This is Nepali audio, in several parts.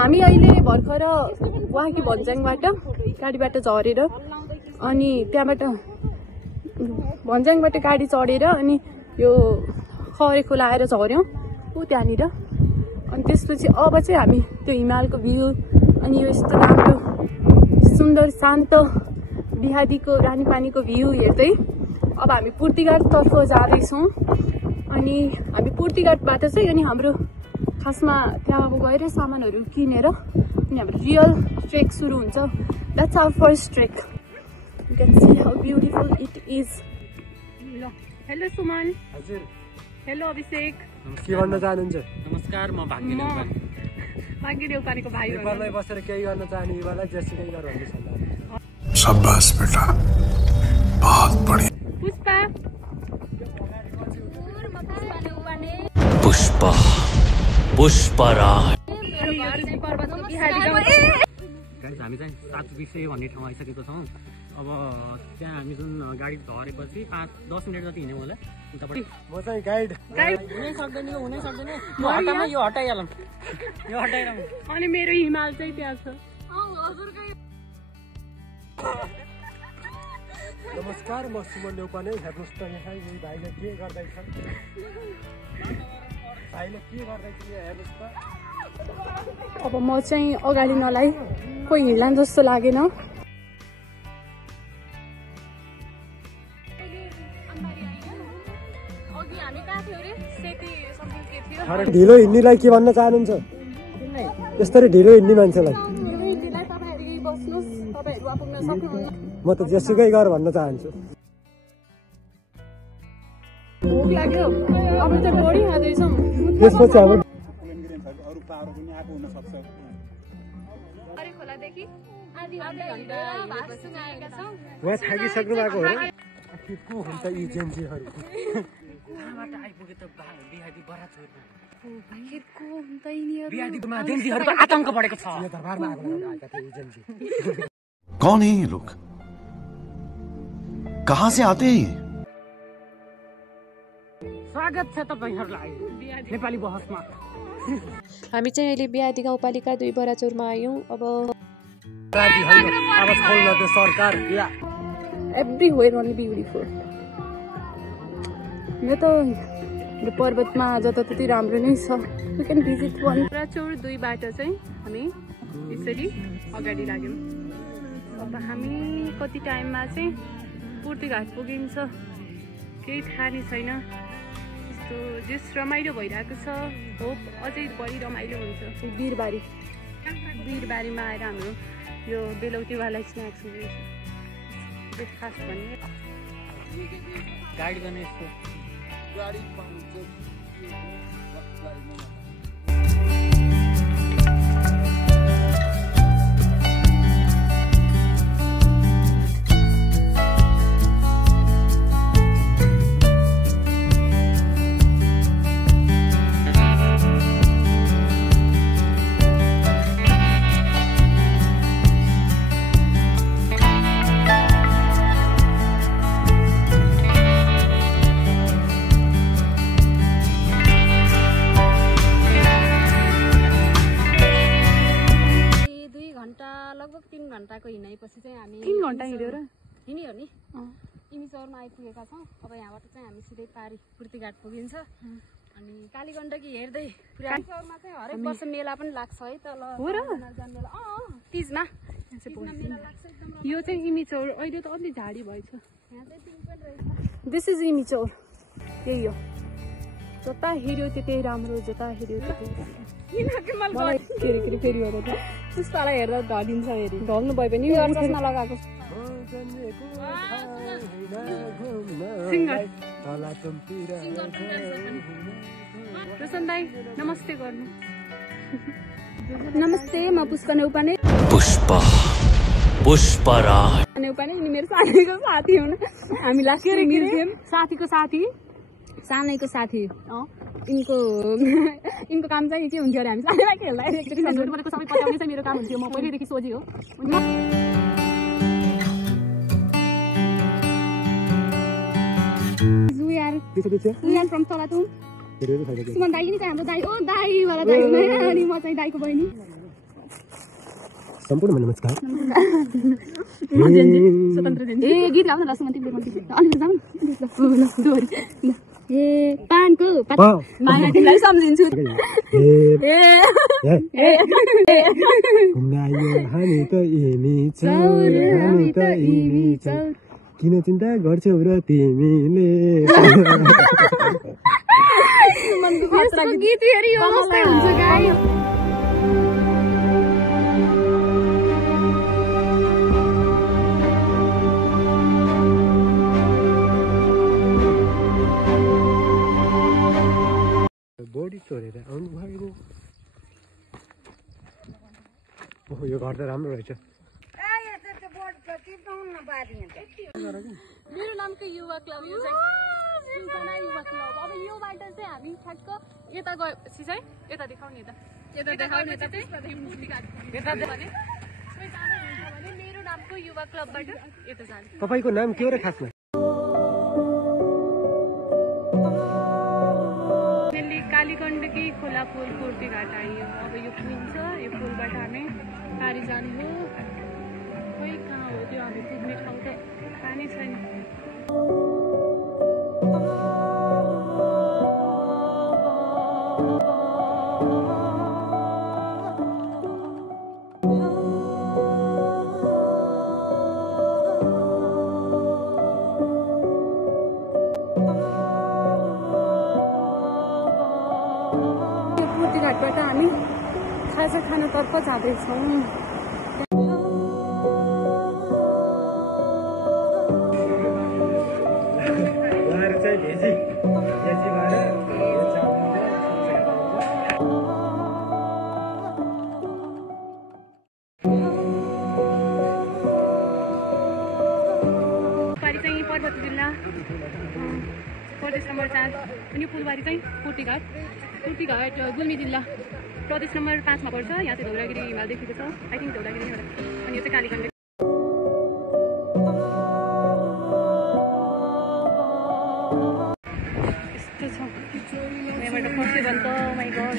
हामी अहिले भर्खर वाकी भन्ज्याङबाट गाडीबाट झरेर अनि त्यहाँबाट भन्ज्याङबाट गाडी चढेर अनि यो खरे खोला आएर झर्यौं उ त्यहाँनिर। अनि त्यसपछि अब चाहिँ हामी त्यो हिमालको भ्यू अनि यो यस्तो राम्रो सुन्दर शान्त बिहादीको रानीपानीको भ्यू हेर्दै अब हामी पूर्तिघाटतर्फ जाँदैछौँ। अनि हामी पूर्तिघाटबाट चाहिँ अनि हाम्रो खासमा त्यहाँ अब गएर सामानहरू किनेर अनि हाम्रो रियल ट्रेक सुरु हुन्छ। That's our first trek. You can see how beautiful it is. Hello Suman. हजुर। हेलो अभिषेक। के भन्न चाहनुहुन्छ? नमस्कार, म भाग्य देउपाने। भाग्य देउपानेको भाइ हो। नेपालमै बसेर केही गर्न चाहने युवालाई जेसुकै गर भन्ने सल्लाह। शाबाश बेटा, बहुत बढिया। पुष्पा। पुष्पा पुष्पराज। हामी चाहिँ 7 विषय भन्ने ठाउँ आइसकेको छौँ। अब त्यहाँ हामी जुन गाडी झरेपछि 5-10 मिनट जति हिँड्यौँ होला उतापट्टि। म चाहिँ गाइड हुनै सक्दैन यो हटाइहालौँ यो हटाइरहँ। अनि मेरो हिमाल चाहिँ त्यहाँ छ। नमस्कार, म सुमन देउपाने। हेर्नुहोस् त यहाँ यही भाइले के गर्दैछ। भाइले के गर्दैछ यहाँ हेर्नुहोस् त। अब म चाहिँ अगाडि नलाई कोही हिँड्लान् जस्तो लागेन। ढिलो हिँड्नेलाई के भन्न चाहनुहुन्छ? यसरी ढिलो हिँड्ने मान्छेलाई म त जेसुकै गर भन्न चाहन्छु। भोक लाग्यो अब चाहिँ बढी खाँदैछौँ। त्यसपछि अब उहाँ थाकिसक्नु भएको हो र? के को हुन्छ यी जेन्जीहरू? कहाँबाट आइपुगे त बिहादी बरात छोड्नु। बिहादीमा जेन्जीहरूको आतंक बढेको छ। यो दरबारमा आएको आएका थिए यी जेन्जी। कौन है ये लोग? कहाँ से आते हैं ये? स्वागत छ तपाईहरुलाई नेपाली बहसमा। हामी चाहिँ अहिले बिहादी गाउँपालिका 2 बराचौरमा आयौँ। अब सरकार एभ्रिवेयर ओन्ली ब्युटिफुल। यो त यो पर्वतमा जताततै राम्रो नै छ। यु क्यान भिजिट वन। बराचौर 2 बाट चाहिँ हामी यसरी अगाडि लाग्यौँ। अब हामी कति टाइममा चाहिँ पूर्तिघाट पुगिन्छ केही थाहा नै छैन। यस्तो जस रमाइलो भइरहेको छ। होप अझै बढी रमाइलो हुन्छ। वीरबारीमा आएर हाम्रो यो बेलौटीवाला स्न्याक्स हुँदैछ ब्रेकफास्ट भन्ने। गाइड गर्ने यस्तो गाडी हिँडाइपछि चाहिँ हामी 3 घण्टा हिँडेर हिँड्यो नि इमिचौरमा आइपुगेका छौँ। अब यहाँबाट चाहिँ हामी सिधै पारी पूर्तिघाट पुगिन्छ। अनि कालीगण्डकी हेर्दै इमिचौरमा चाहिँ हरेक वर्ष मेला पनि लाग्छ है तल मेला। तीजमा मेला लाग्छ एकदम। यो चाहिँ इमिचौर अहिले त अलि झाडी भएछ। यहाँ चाहिँ पिङ पनि रहेछ। दिस इज इमिचौर। यही हो, जता हेऱ्यो त्यतै राम्रो, जता हेऱ्यो त्यतै मलाई के फेरि हो र पुष्पालाई हेर्दा ढलिन्छ। हेरि ढल्नु भयो भने चस्मा लगाएको रोशन दाई नमस्ते गर्नु। नमस्ते, म पुष्पा नेउपाने। पुष्पा पुष्पराज नेउपाने नि मेरो साथीको साथी हुन्। हामी लास्ट साथीको साथी सानैको साथी। इनको काम चाहिँ के हुन्थ्यो अरे हामी सानैमा खेल्दा एकचोटि बोलेको सबै पठाउने चाहिँ मेरो काम हुन्थ्यो। म पहिल्यैदेखि सोझी हो। फ्रम तलातुङ। सुमन दाई नि चाहिँ हाम्रो दाई। ओ दाईवाला दाई अनि म चाहिँ दाईको बहिनी। सम्पूर्ण नमस्कार। ए गीत गाउन रस मन्त्री अलिकति जाउँ ल ए पानको माया तिमीलाई सम्झिन्छु हामी त इमी चौर किन चिन्ता गर्छौ र तिमीले गीत फेरि यो जस्तै हुन्छ गायो बडी चोरेर आउनु भएको। ओहो यो घर त राम्रो रहेछ। मेरो नामको युवा क्लब यो चाहिँ सिन्कोना युवा क्लब। अब योबाट चाहिँ हामी ठ्याक्क यता गएपछि चाहिँ यता देखाउने यता देखाउने यता भने मेरो नामको युवा क्लबबाट यता जाने। तपाईको नाम के हो र खासमा? कालीगण्डकी खोला पुल कोर्तीघाट आइयो। अब यो पुल छ, यो पुलबाट हामी पारी जाने हो। खोइ कहाँ हो त्यो हामी पुग्ने ठाउँ त थाहा नै छैन। कोर्तीघाटबाट हामी खाजा खानातर्फ जाँदैछौँ। पारी चाहिँ पर्वत जिल्ला प्रदेश नम्बर 4 अनि पुलबारी चाहिँ कोर्तीघाट गुल्मी जिल्ला प्रदेश नम्बर 5 मा पर्छ। यहाँ चाहिँ धौलागिरी हिमाल देखेको छ। आई थिङ्क धौलागिरी अनि यो चाहिँ कालीगण्ड। यस्तो छ यहाँबाट फर्स्यो भने त माइ गड।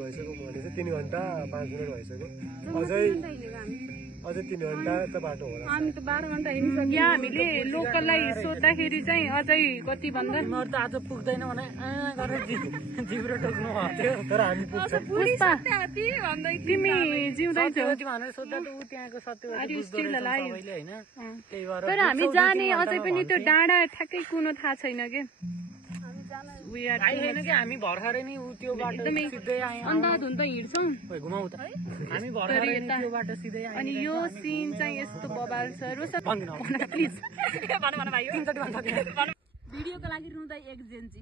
भइसक्यो भने चाहिँ 3 घण्टा 5 मिनट भइसक्यो। अझै 3 घण्टा त बाटो होला। हामी त 12 घण्टा हिँडिसक्यो। यहाँ हामीले लोकललाई सोद्धाखेरि चाहिँ अझै कति भन्दा म त आज पुग्दैन भने गरेर जिब्रो टोक्नु भयो। तर हामी पुग्छौँ। तिमी जिउँदैछौ भनेर सोद्धा त ऊ त्यहाँको सत्य हैन। त्यही भएर तर हामी जाने अझै पनि त्यो डाँडा ठ्याक्कै कुनो थाहा छैन के। आइएन कि हामी भर्खरै नि ऊ त्यो बाटो सिधै आयौँ। अन्धाधुन त हिँड्छौँ घुमाउ त हामी भर्खरै त्यो बाटो सिधै आयौँ। अनि यो सिन चाहिँ यस्तो बबाल छ। रोसा प्लिज भन भाइ भिडियोको लागि रुँदै एक जेन्जी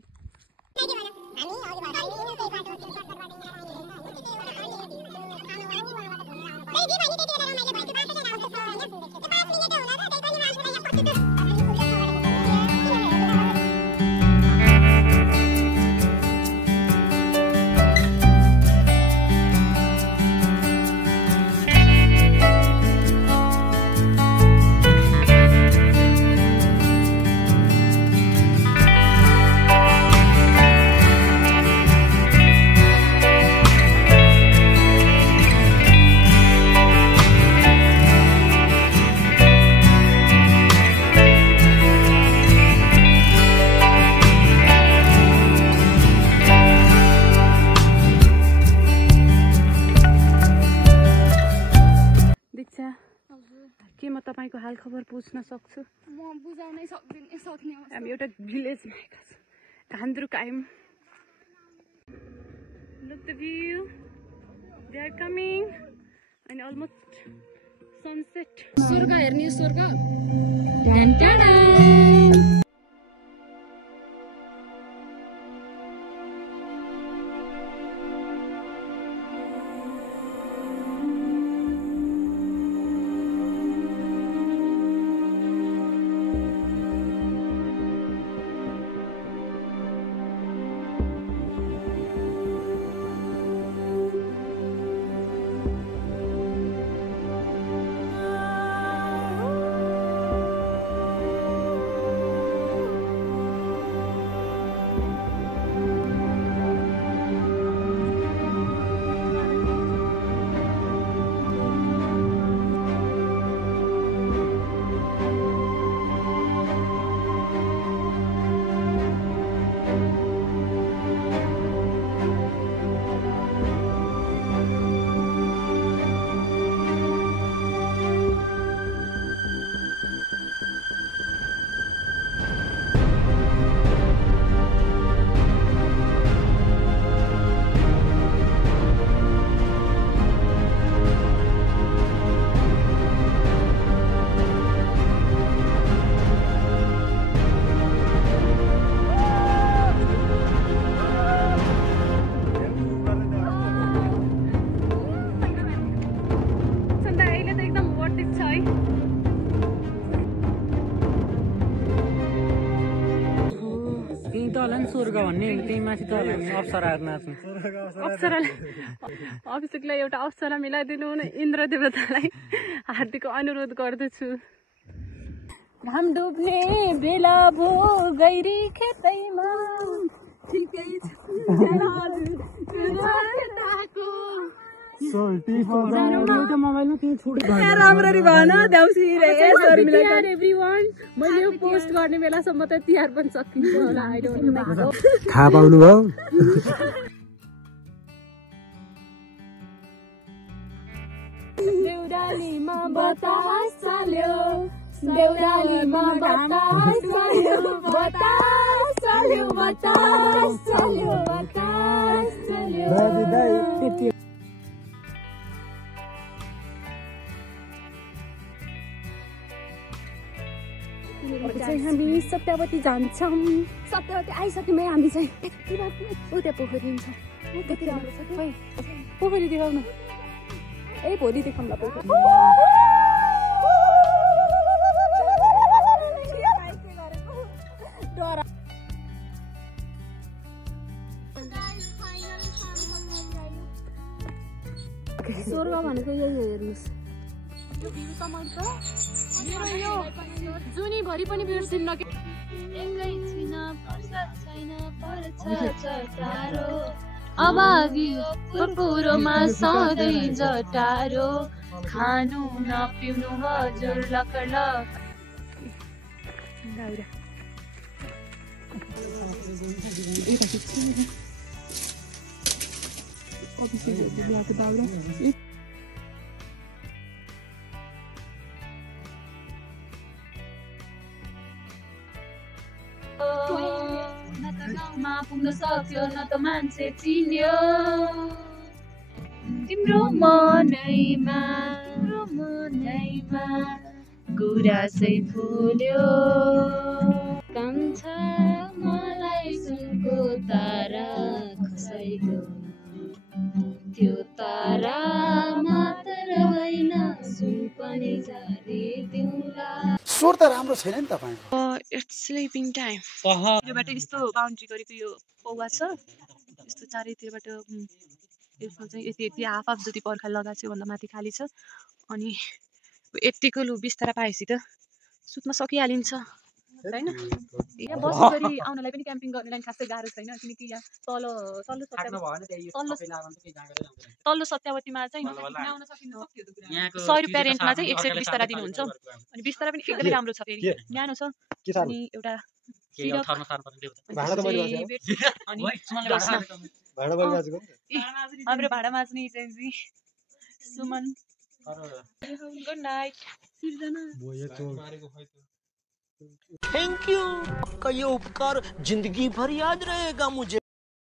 के म तपाईको हाल खबर पुछ्न सक्छु? म बुझाउनै सक्ने हामी एउटा भिलेजमा आएका छौँ, धान्द्रु कायम। Look the view. They are coming and almost sunset. स्वर्ग हेर्ने स्वर्ग। स्वर्ग भन्ने त्यही माथि त अप्सराहरू नाच्नु। अप्सराले अभिषेकलाई एउटा अप्सरा मिलाइदिनु हुन इन्द्र देवतालाई हार्दिक अनुरोध गर्दछु। घाम डुब्ने बेला भो गैरी खेतैमा ठिकै छ मोबाइलमा तिमी छोड राम्ररी भन देउसी एभ्रीवन। मैले यो पोस्ट गर्ने बेलासम्म त तिहार पनि सकिन्छ होला। थाहा पाउनु भयो? देउरालीमा बतास चल्यो, देउरालीमा बतास चल्यो, बतास चल्यो, बतास चल्यो, बतास चल्यो। हामी सप्तावती जान्छौँ। सप्तावती आइसक्यौँ हामी चाहिँ। उता पोखरी छ, पोखरी देखाउन। ए भोलि देखाउँला पोखरी। स्वर्ग भनेको यही हो, हेर्नुहोस्। जुनीभरि पनि बिर्सिन्न के। अभागी कुरोमा सधैँ जटारो, खानु नपिउनु हजुर लकलक। मा पुग्न सक्यो न त मान्छे चिन्यो, तिम्रो मनैमा गुरासै फुल्यो। कान्छ मलाई सुनको तारा खसाइलो, त्यो तारा मात्र होइन स्वर त राम्रो छैन नि तपाईँको। It's sleeping time. योबाट यस्तो बाउन्ड्री गरेको यो पौवा छ, यस्तो चारैतिरबाट यसमा चाहिँ यति यति हाफ जति पर्खा लगाएको छ, भन्दा माथि खाली छ। अनि यतिको लु बिस्तारा पाएपछि त सुत्न सकिहालिन्छ होइन। यहाँ बस गरी आउनलाई पनि क्याम्पिङ गर्नलाई खासै गाह्रो छैन, किनकि यहाँ तल्लो सत्यावतीमा चाहिँ 100 रुपियाँ रेन्टमा चाहिँ 1 सेट बिस्तारा दिनुहुन्छ। अनि बिस्तारा पनि एकदमै राम्रो छ, फेरि न्यानो छ। अनि एउटा हाम्रो भाडा माझ्ने agency Suman. Good night. Thank you, आपका ये उपकार जिंदगी भर याद रहेगा मुझे।